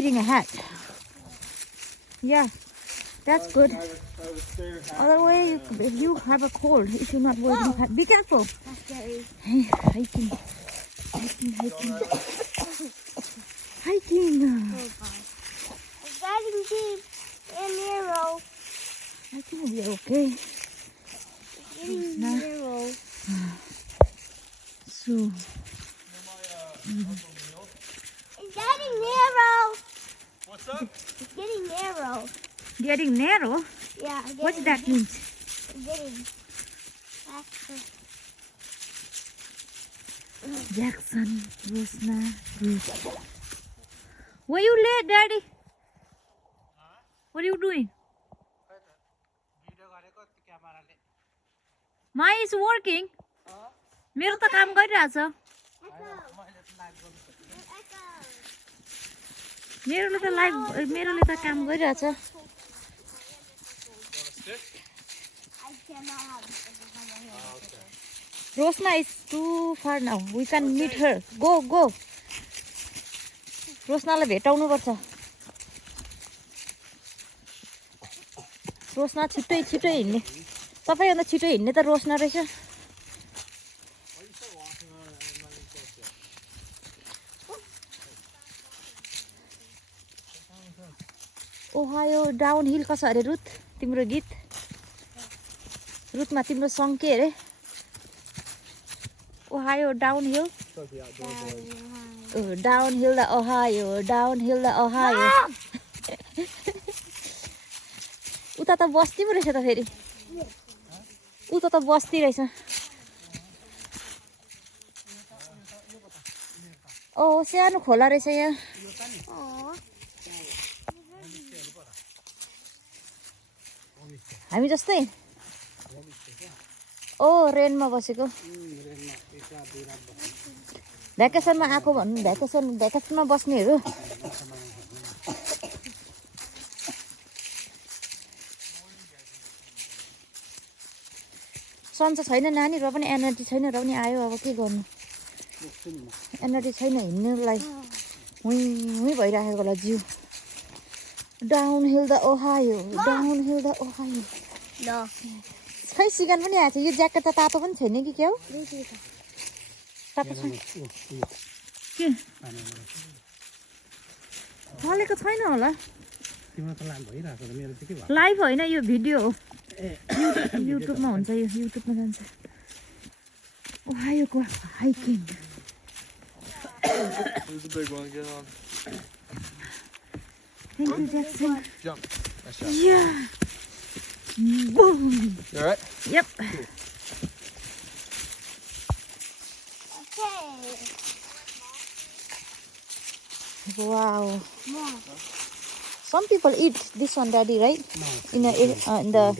wearing a hat. Yeah, that's good. Otherwise, if you have a cold, if you're not wearing a hat, be careful. That's scary. Hey, hiking. Hiking. Oh God. It's getting deep and narrow. I think we'll be okay. It's getting narrow. So, It's getting narrow. What's up? It's getting narrow. getting narrow. Yeah. What does that mean? It's getting faster. Jackson, Rosna, Ruth. Where you late, Daddy? What are you doing? My is working. मेरो त काम गरिरहेछ मेरोले त काम गरिरहेछ I cannot have it. Rosna is too far now. We can meet her. Go. रोशनालाई भेटाउनु पर्छ रोशना छिटै हिँड्ने सबैभन्दा छिटो हिँड्ने त रोशना रहेछ ओहायो डाउन हिल कसो अरे रुथ तिम्रो गीत रुथमा तिम्रो सङ के अरे Ohio down hill Downhill the Ohio, downhill the Ohio. उता त बस्ती पो रहेछ त फेरि उता त बस्ती रहेछ ओ सानो खोला रहेछ यहाँ हामी जस्तै ओ रेनमा बसेको भ्याकेसनमा आएको भन्नु भ्याकेसनमा बस्नेहरू सन्चो छैन नानी र पनि एनर्जी छैन र पनि आयो अब के गर्नु एनर्जी छैन हिँड्नुलाई हुँ भइराखेको होला जिउ डाउनहिल द ओहायो ल खै सिगान पनि आएको छ यो ज्याकेट त तातो पनि छैन कि के हो तातो छ के फलेको छैन होला लाइभ होइन यो भिडियो हो युट्युबमा हुन्छ यो युट्युबमा जान्छ ओहायोको hiking There's a big one. Get on. Thank you, Jackson. Jump. Nice shot. Yeah. Boom. You alright? Yep. Okay. Wow. More. Some people eat this one, Daddy, right? No. In the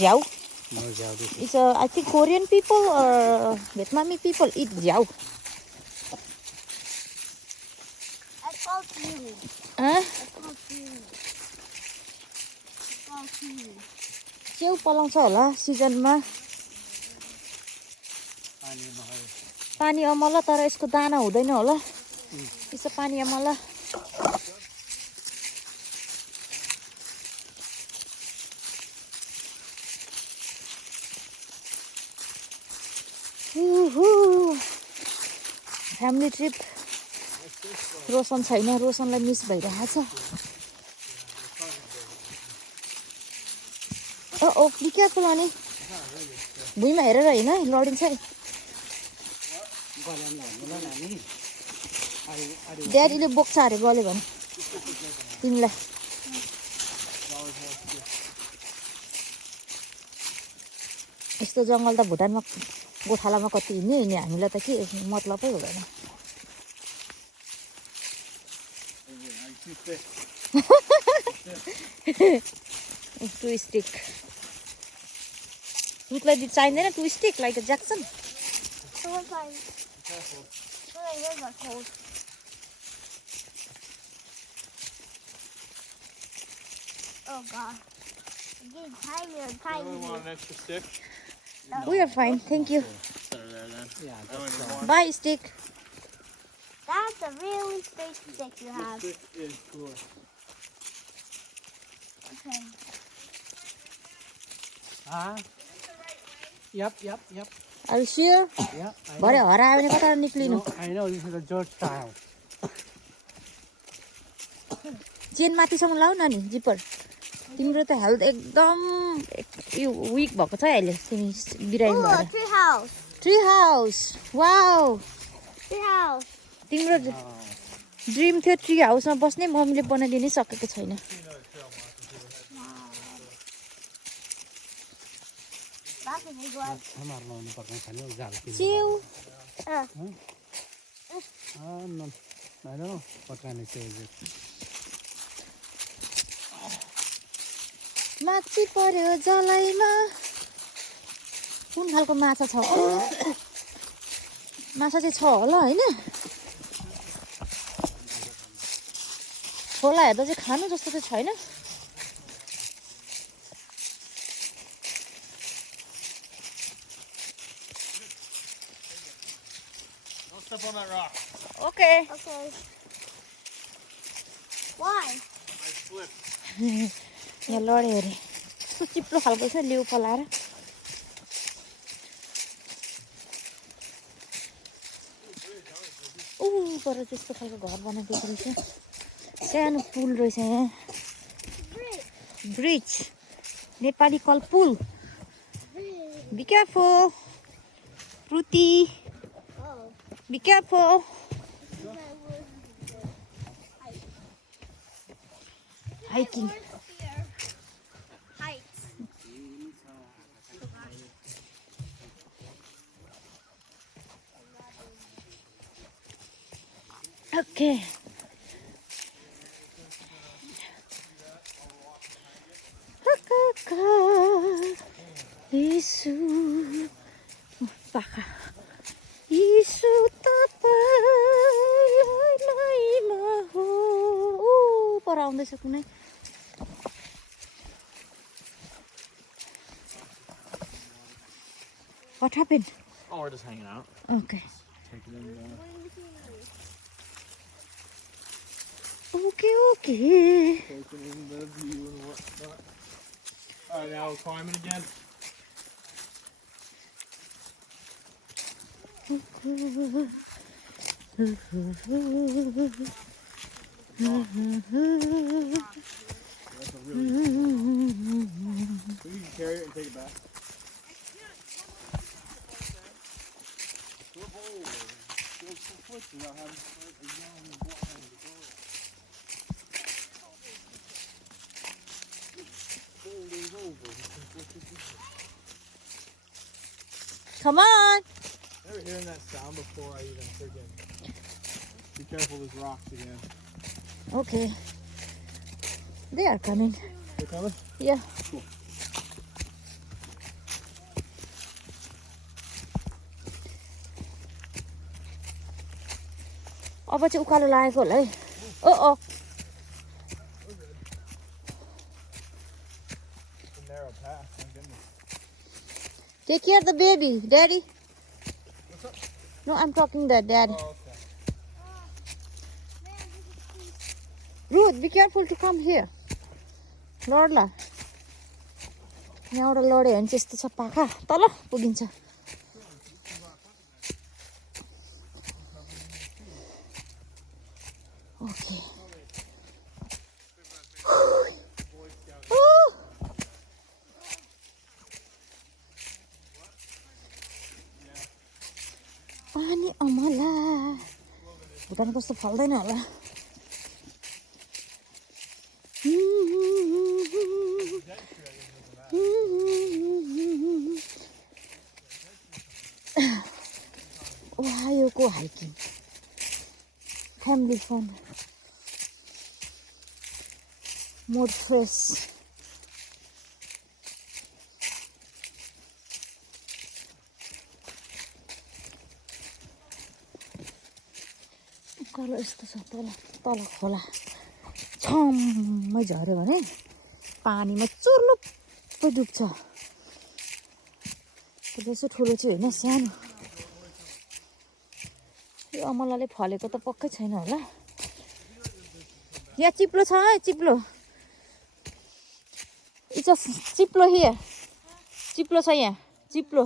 jiao. No jiao. It's I think Korean people or Vietnamese people eat jiao. I called you. Huh? I called you. च्याउ पलाउँछ होला सिजनमा पानी अमला तर यसको दाना हुँदैन होला यसो पानी अमला फ्यामिली ट्रिप रोशन छैन रोशनलाई मिस भइरहेको छ ओ बी केयरफुल अनि भुइँमा हेरेर होइन लडिन्छ है ड्याडीले बोक्छ अरे गल्यो भने तिमीलाई यस्तो जङ्गल त भुटानमा गोठालामा कति हिँड्ने हामीलाई त के मतलबै हुँदैन टु स्टिक रुथलाई चाहिँदैन to stick like Jackson Oh God. I'm getting tinier and tinier. Anyone want an extra stick? We are fine, thank you. Set her there then. Yeah. I don't even want Bye, stick. That's a really big stick you have. This stick is cooler. Okay. Yep. Are you sure? Yeah, I भरे know. हरायो भने कता निक्लिनु No, I know this is a George style. Chain माथिसम्म लाउ न नि zipper तिम्रो त हेल्थ एकदम यो विक भएको छ अहिले तिमी बिरामी Ooh, a भएर tree house. Tree house wow Tree house. तिम्रो ड्रिम थियो ट्री हाउसमा बस्ने मम्मीले बनाइदिनै सकेको छैन That's a big one. Hamar launu पर्ने खाली जाल किन. च्याउ No, I don't know what kind of say is it. माछी पर्यो जलाइमा कुन खालको माछा छ माछा चाहिँ छ होला होइन खोला हेर्दा चाहिँ खानु जस्तो चाहिँ छैन Don't step on that rock. Okay Okay. Why? I slipped. यहाँ लड्यो अरे कस्तो चिप्लो खालको छ लेउ पलाएर पर त्यस्तो खालको घर बनाइदिएको रहेछ सानो पुल रहेछ यहाँ ब्रिज नेपाली कल पुल बी केयरफुल रुति Oh. Be careful hiking Heights. Okay Yishu पाखा यीशु तपाईलाई महिमा हो पर आउँदैछ कुनै What happened? Oh, we're just hanging out. Okay. Taking in, Okay. taking in the view and whatnot. Alright, now we're climbing again. That's a really so you can carry it and take it back. Flip over. Flip without having to put a young blind girl. Folding over. Come on. Never hearing that sound before I even freaking. Be careful, there's rocks again. Okay. They are coming. They're coming? Yeah. Cool. अब चाहिँ उकालो लागेको होला है ओ It's a narrow path, my goodness. Take care of the baby, daddy. What's up? No, I'm talking to daddy. Oh, okay. Ruth, be careful to come here. लड्ला यहाँबाट लड्यो भने चाहिँ यस्तो छ पाखा तल पुगिन्छ ओके पानी अमला भुटान कस्तो फल्दैन होला Ohio hiking. Family fun. More fresh. Kalau यस्तो छ तल खोला छम्मै झऱ्यो भने पानीमा चुर्लुप्पै डुब्छ त्यसो ठुलो चाहिँ होइन सानो यो अमलाले फलेको त पक्कै छैन होला यहाँ चिप्लो छ है चिप्लो इट्स अ चिप्लो हियर चिप्लो छ यहाँ चिप्लो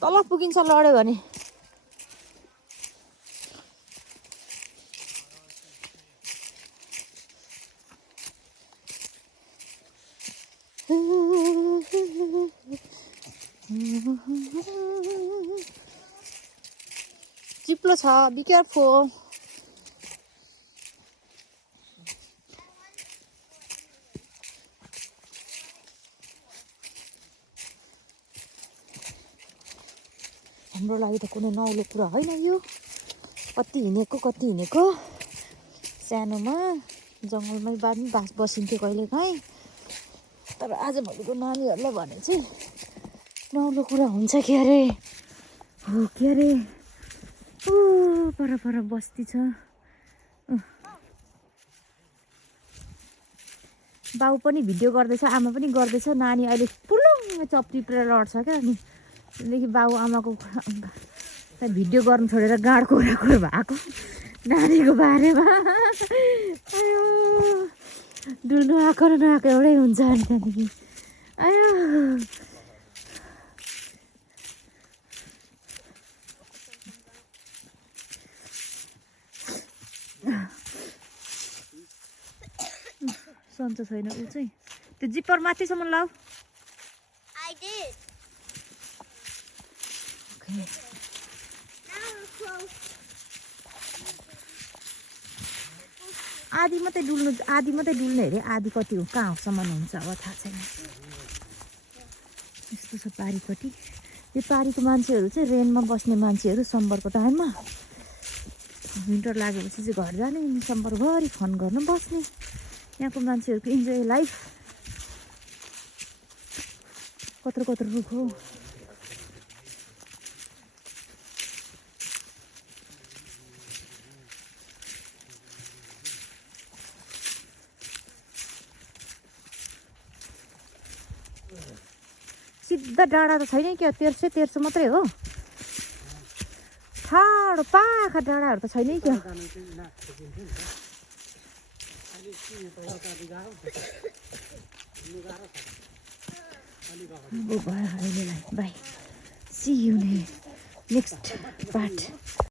तल पुगिन्छ लड्यो भने चिप्लो छ बी केयरफुल हाम्रो लागि त कुनै नौलो कुरा होइन यो कति हिँडेको सानोमा जङ्गलमै बसिन्थ्यो कहिलेकाहीँ तर आजभोलिको नानीहरूलाई भने चाहिँ नौलो कुरा हुन्छ के अरे हो के अरे ओ पर बस्ती छ बाउ पनि भिडियो गर्दैछ आमा पनि गर्दैछ नानी अहिले पुलुङ्ग चप्टिपेर लड्छ क्या अनि त्यहाँदेखि बाउ आमाको भिडियो गर्नु छोडेर गाँड कोराकोर भएको नानीको बारेमा आयो डुल्नु आएको र नआएको एउटै हुन्छ अनि त्यहाँदेखि आयो सन्चो छैन ऊ चाहिँ त्यो जिप्पर माथिसम्म लाऊ I did. Okay. Now we're close. आधी मात्रै डुल्ने अरे आधी कति हो कहाँसम्म हुन्छ अब थाहा छैन यस्तो छ पारीपट्टि यो पारीको मान्छेहरू चाहिँ रेन्टमा बस्ने मान्छेहरू समरको टाइममा विन्टर लागेपछि चाहिँ घर जाने समरभरि फन गर्न बस्ने यहाँको मान्छेहरूको इन्जोय लाइफ कत्रो रुख हो सिधा डाँडा त छैन क्या 1300 मात्रै हो ठाडो पाखा डाँडाहरू त छैन क्या भयो अहिलेलाई bye see you next part